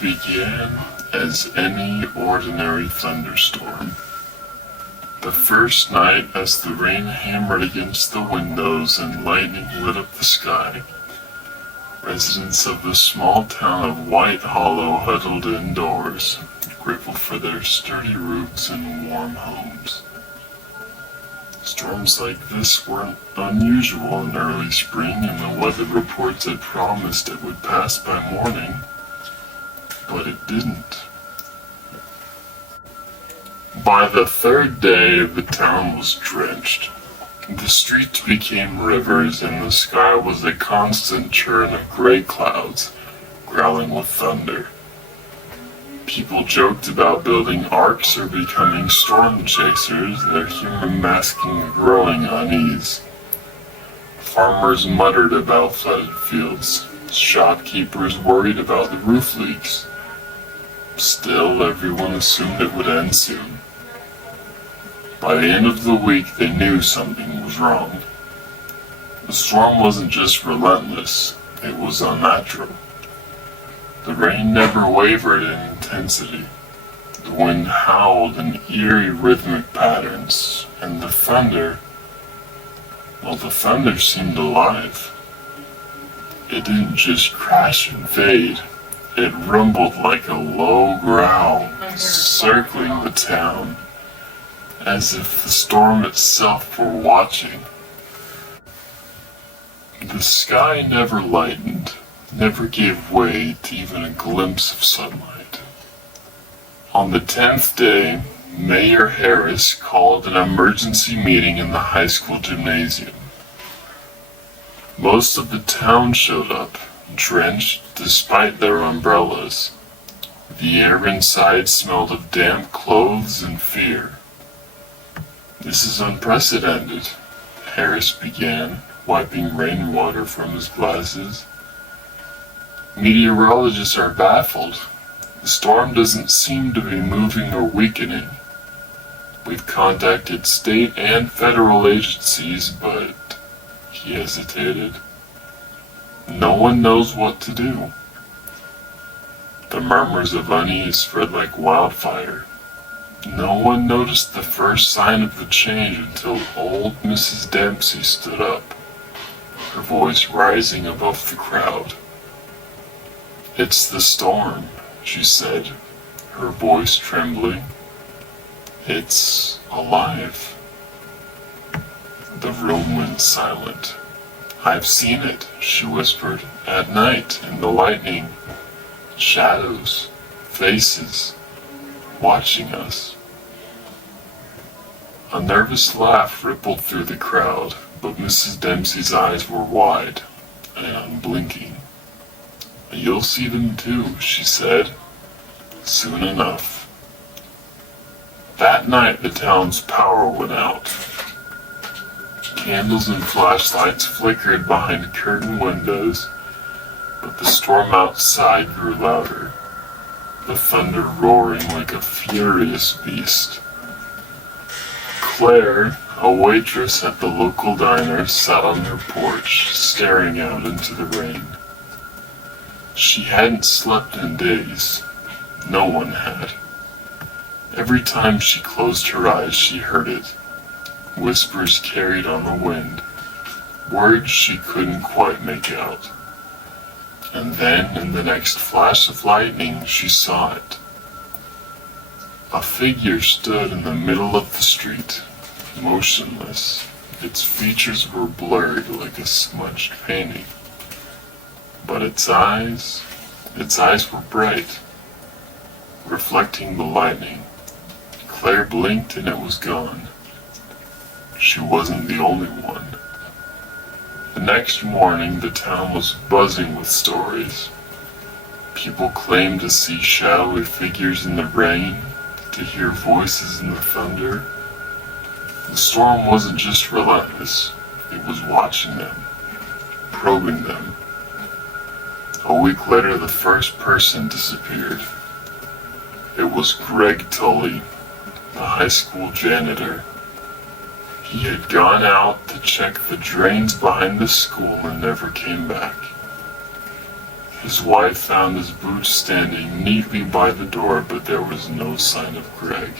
began as any ordinary thunderstorm. The first night, as the rain hammered against the windows and lightning lit up the sky, residents of the small town of White Hollow huddled indoors, grateful for their sturdy roofs and warm homes. Storms like this weren't unusual in early spring, and the weather reports had promised it would pass by morning, but it didn't. By the third day, the town was drenched. The streets became rivers, and the sky was a constant churn of gray clouds, growling with thunder. People joked about building arcs or becoming storm chasers, their humor masking a growing unease. Farmers muttered about flooded fields. Shopkeepers worried about the roof leaks. Still, everyone assumed it would end soon. By the end of the week, they knew something was wrong. The storm wasn't just relentless, it was unnatural. The rain never wavered in intensity. The wind howled in eerie rhythmic patterns, and the thunder seemed alive. It didn't just crash and fade. It rumbled like a low growl, circling the town, as if the storm itself were watching. The sky never lightened, never gave way to even a glimpse of sunlight. On the 10th day, Mayor Harris called an emergency meeting in the high school gymnasium. Most of the town showed up, drenched despite their umbrellas. The air inside smelled of damp clothes and fear. "This is unprecedented," Harris began, wiping rainwater from his glasses. "Meteorologists are baffled. The storm doesn't seem to be moving or weakening. We've contacted state and federal agencies, but," he hesitated, "no one knows what to do." The murmurs of unease spread like wildfire. No one noticed the first sign of the change until old Mrs. Dempsey stood up, her voice rising above the crowd. "It's the storm," she said, her voice trembling. "It's alive." The room went silent. "I've seen it," she whispered, "at night, in the lightning. Shadows, faces, watching us." A nervous laugh rippled through the crowd, but Mrs. Dempsey's eyes were wide and unblinking. "You'll see them too," she said, "soon enough." That night the town's power went out. Candles and flashlights flickered behind curtained windows, but the storm outside grew louder, the thunder roaring like a furious beast. Claire, a waitress at the local diner, sat on her porch, staring out into the rain. She hadn't slept in days. No one had. Every time she closed her eyes, she heard it. Whispers carried on the wind, words she couldn't quite make out. And then, in the next flash of lightning, she saw it. A figure stood in the middle of the street, motionless. Its features were blurred like a smudged painting. But its eyes were bright, reflecting the lightning. Claire blinked and it was gone. She wasn't the only one. The next morning, the town was buzzing with stories. People claimed to see shadowy figures in the rain, to hear voices in the thunder. The storm wasn't just relentless, it was watching them, probing them. A week later, the first person disappeared. It was Greg Tully, the high school janitor. He had gone out to check the drains behind the school and never came back. His wife found his boots standing neatly by the door, but there was no sign of Greg.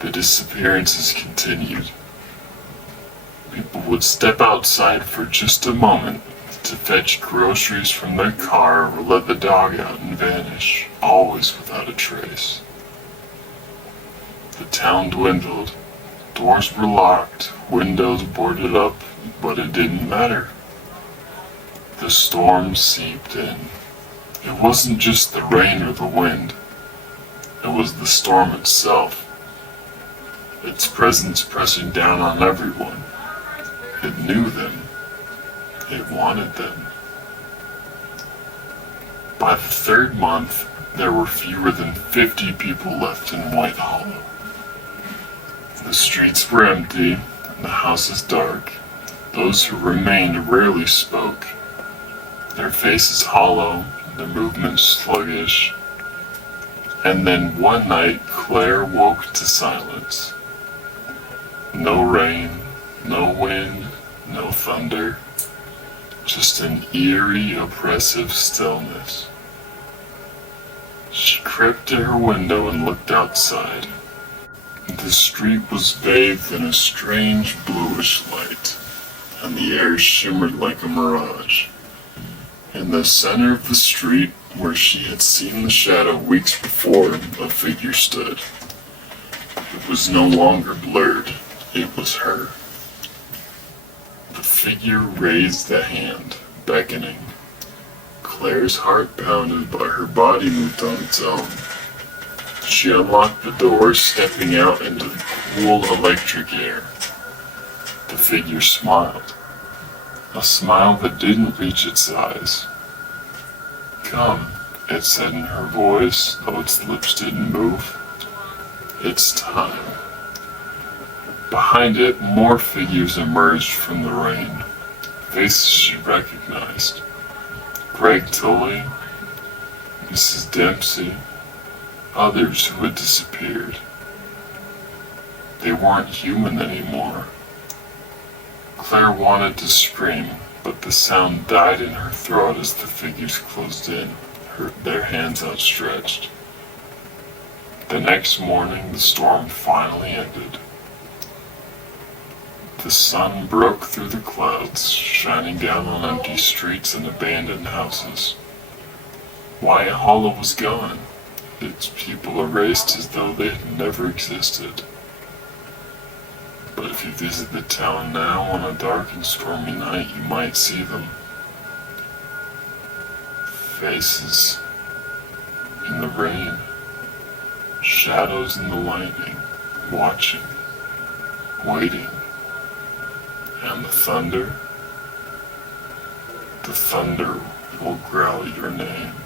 The disappearances continued. People would step outside for just a moment to fetch groceries from their car or let the dog out and vanish, always without a trace. The town dwindled. Doors were locked, windows boarded up, but it didn't matter. The storm seeped in. It wasn't just the rain or the wind. It was the storm itself. Its presence pressing down on everyone. It knew them. It wanted them. By the third month, there were fewer than 50 people left in White Hollow. The streets were empty, and the houses dark. Those who remained rarely spoke, their faces hollow, their movements sluggish. And then one night, Claire woke to silence. No rain, no wind, no thunder, just an eerie, oppressive stillness. She crept to her window and looked outside. The street was bathed in a strange bluish light, and the air shimmered like a mirage. In the center of the street, where she had seen the shadow weeks before, a figure stood. It was no longer blurred. It was her. The figure raised a hand, beckoning. Claire's heart pounded, but her body moved on its own. She unlocked the door, stepping out into the cool electric air. The figure smiled. A smile that didn't reach its eyes. "Come," it said in her voice, though its lips didn't move. "It's time." Behind it, more figures emerged from the rain. Faces she recognized. Greg Tully, Mrs. Dempsey, others who had disappeared. They weren't human anymore. Claire wanted to scream, but the sound died in her throat as the figures closed in, their hands outstretched. The next morning, the storm finally ended. The sun broke through the clouds, shining down on empty streets and abandoned houses. White Hollow was gone, its people erased as though they had never existed. But if you visit the town now on a dark and stormy night, you might see them. Faces in the rain, shadows in the lightning, watching, waiting. And the thunder will growl your name.